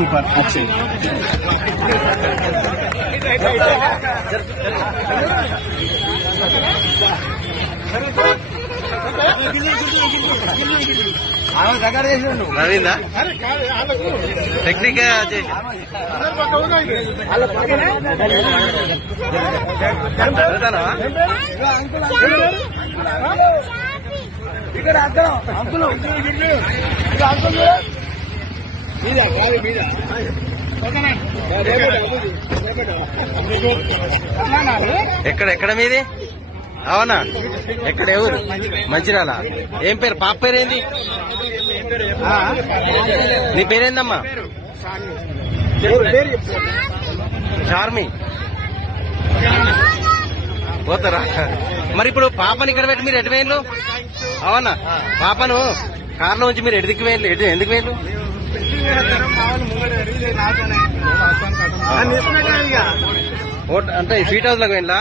super अच्छे నవీందా technique ఇక్కడ uncle ఎక్కడ మీది అవునా ఎక్కడ ఎవరు మంచిర్యాల ఏం పేరు పాప పేరేంది నీ పేరేందమ్మా చార్మి పోతారా మరి ఇప్పుడు పాపని ఇక్కడ పెట్టి మీరు ఎటు వేయండు అవునా పాపను కార్లో ఉంచి మీరు ఎటు దిక్కు వేయండి ఎందుకు వేయండు అంటే స్వీట్ హౌస్ లోకి వెళ్ళా